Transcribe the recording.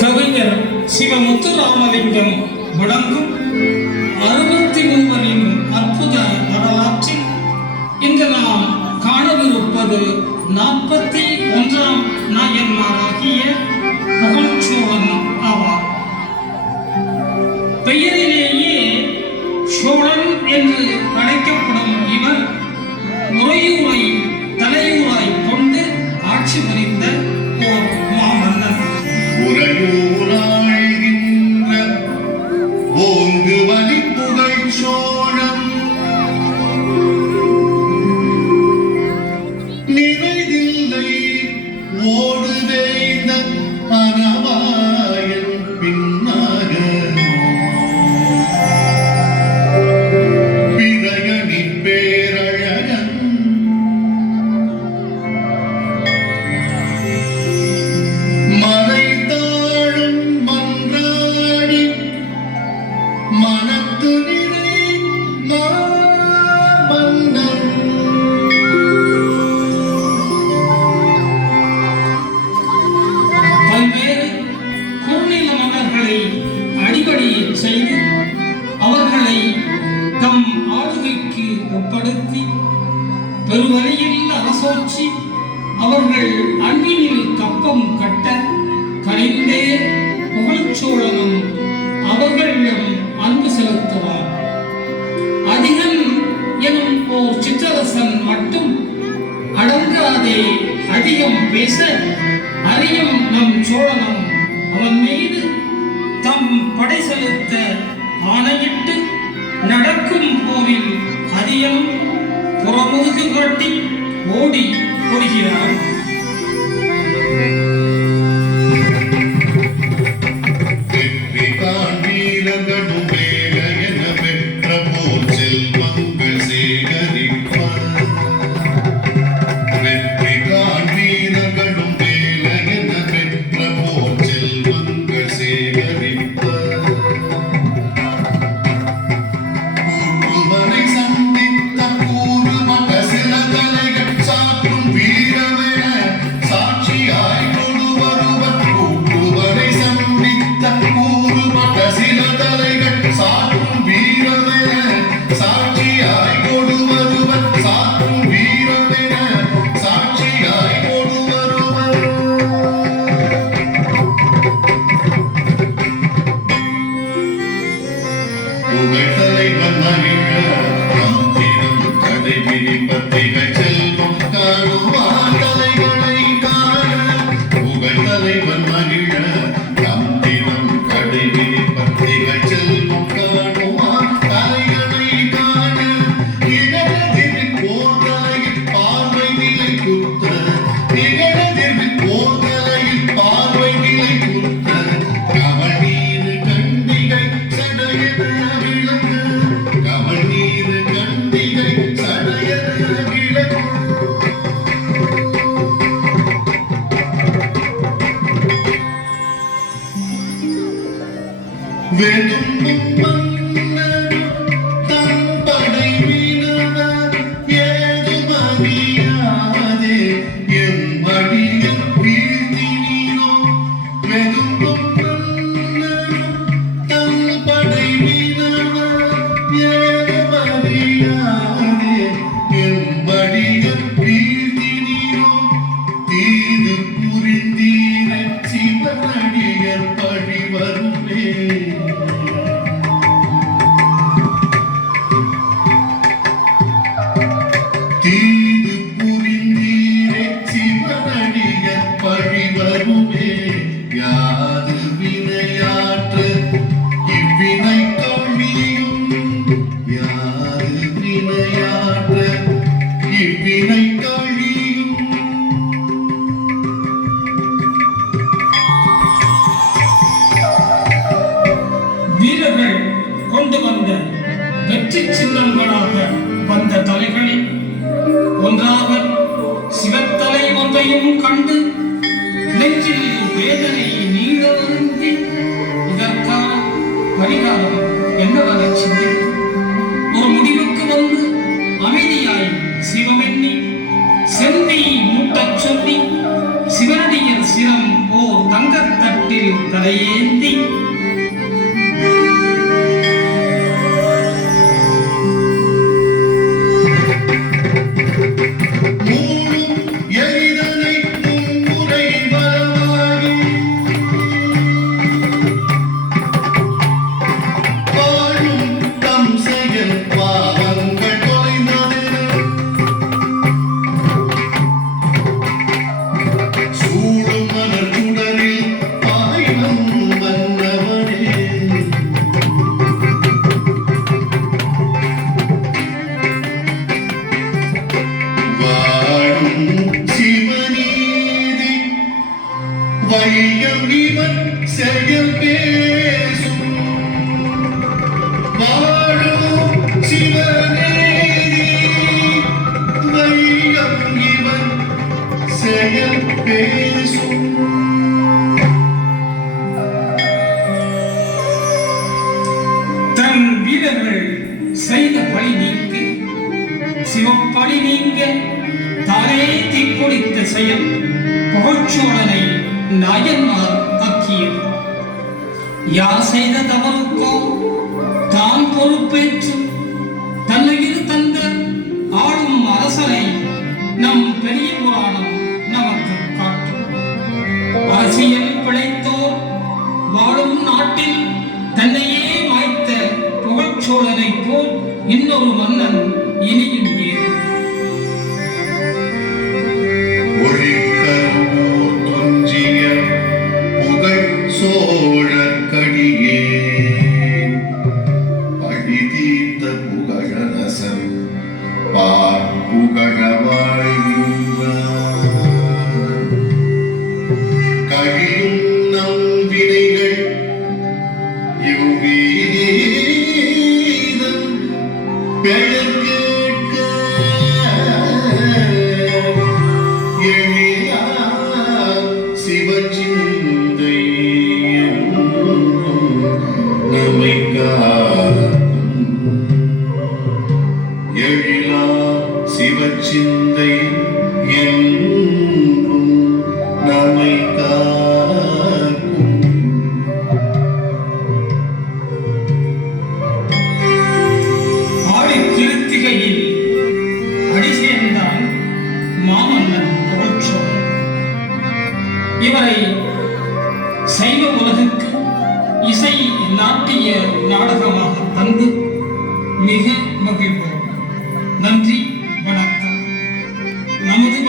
கவிஞர் சிவமுத்துராமலிங்கம் வழங்கும் 63 அற்புத வரலாற்றில் இன்று நாம் காணவிருப்பது 41ஆம் நாயன்மாராகிய புகழ்ச்சோழன் ஆவார். பெயரிலேயே சோழன் என்று அழைக்கப்படும் இவர் உறையூரை தலையூராய் கொண்டு ஆட்சி புரிந்த ஓர் மாமன்னன். உறையூராழ்கின்ற ஓங்கு வலி புகழ் சோழன் நிறைதில்லை ஓடுவேந்த அனவாயன் பின்னாக பிறையணி பேரழகன் மறைதாழும் மன்றாடி மனத்து நிறை மாமன்னன் பல்வேறு குறுநில மன்னர்களை அடிபடி செய்து அவர்களை தம் ஆளுகைக்கு உட்படுத்தி பெருவழியில் அரசோச்சி அவர்கள் அன்பினில் கப்பம் கட்ட கனிந்தே புகழ்ச்சோழனும் அவர்களிடம் அன்பு செலுத்துவார். அதிகன் எனும் ஓர் சிற்றரசன் மட்டும் அடங்காதே அதிகம் பேச அறியும் நம் சோழனும் அவன் மீது தம் படை செலுத்த ஆணையிட்டு நடக்கும் போரில் அதிகனும் புறமுதுகு காட்டி ஓடி ஒடுகிறார். வெற்றி காண்பீரகடும் வேல என பெற்ற போர் செல்வங்கள் சேகரிப்பார். வெற்றி காண்பீரகடும் வேல என பெற்ற போர் செல்வங்கள் சேகரிப்பார். கூற்றுவனை சந்தித்த கூறுமட்ட சில தலைகள் சாற்றும் வீரமென சாட்சியாய் கொடு வருவர். கூற்றுவனை சந்தித்த கூறுமட்ட சில தலைகள் சாற்றும் வீரமென சாட்சியாய் கொடு வருவர். சாற்றும் வீரமென சாட்சியாய் கொடு வருவர். புகழ்தலைவன் மகிழ நம்பினம் கடைபிடிப்பத்திகள் செல்வம் காணுவார் தலைகளை காண. புகழ்தலைவன் மகிழ நம்பினம் கடைபிடிப்பத்திகள் செல்வம் காணுவார் தலைகளை காண. நிகழதில் போர் தலையில் பார்வை நிலை குத்த. நிகழதில் போர் தலையில் பார்வை நிலை குத்த. கவல் நீர் கண்டிகை சடையென விளங்கு. கவல் நீர் கண்டிகை சடையென விளங்கு. வெதும்பும் மன்னன் தன் படை வீணர் ஏதுமறியாதே என் மடியில் வீழ்த்தினீரோ. வெதும்பும் மன்னன் தன் படை வீணர் ஏதுமறியாதே என் மடியில் வீழ்த்தினீரோ. தீது புரிந்தீரை சிவனடியர் பழி வருமே. தீது புரிந்தீரை சிவனடியர் பழி வருமே. யாது வினையாற்ற இவ்வினை கழியும். யாது வினையாற்ற இவ்வினை கழியும். வீரர்கள் கொண்டு வந்த வெற்றி சின்னங்களாக வந்த தலைகளில் ஒன்றாக சிவத்தலை ஒன்றையும் கண்டு நெஞ்சில் வேதனை நீங்கி இதற்கான பரிகாரம் என்னவென சிந்தித்து அமைதியாய் சிவமெண்ணி செந்தி மூட்டச் சொல்லி சிவனடியில் சிரம் ஓர் தங்கத்தட்டில் தலையேந்தி வையம் இவன் செயல் பேசும் வாழும் சிவனேதி வையம் இவன் செயல் பேசும் தன் வீரர்கள் செய்த பழி நீங்க சிவப்பழி நீங்க தானே தீக்குளித்த செயல் புகழ்ச்சோழனை நாயன்மார் ஆக்கியது. யார் செய்த தவறுக்கோ தான் பொறுப்பேற்று தன்னுயிர் தந்த ஆளும் அரசனை நம் பெரிய புராணம் நமக்கு காட்டும். அரசியல் பிழைத்தோர் வாழும் நாட்டில் தன்னையே மாய்த்த புகழ்ச்சோழனை போல் இன்னொரு மன்னன் இனியும் ஏது. சோழக்கடியே பழி தீர்த்த புகழரசன் பார் புகழ வாழ்கின்றார். கழியும் நம் வினைகள் இவ்வேதம் பெயர் கேட்க எழிலா சிவச்சிந்தை எழிலா சிவச்சிந்தை என்றும் நம்மை காக்கும். ஆடி திருத்திகையில் அடி சேர்ந்தான் மாமன்னன் புகழ்ச்சோழன். இவரை சைவ உலகுக்கு இசை நாட்டிய நாடகமாக தந்து மிக மகிழ்வோம். நன்றி.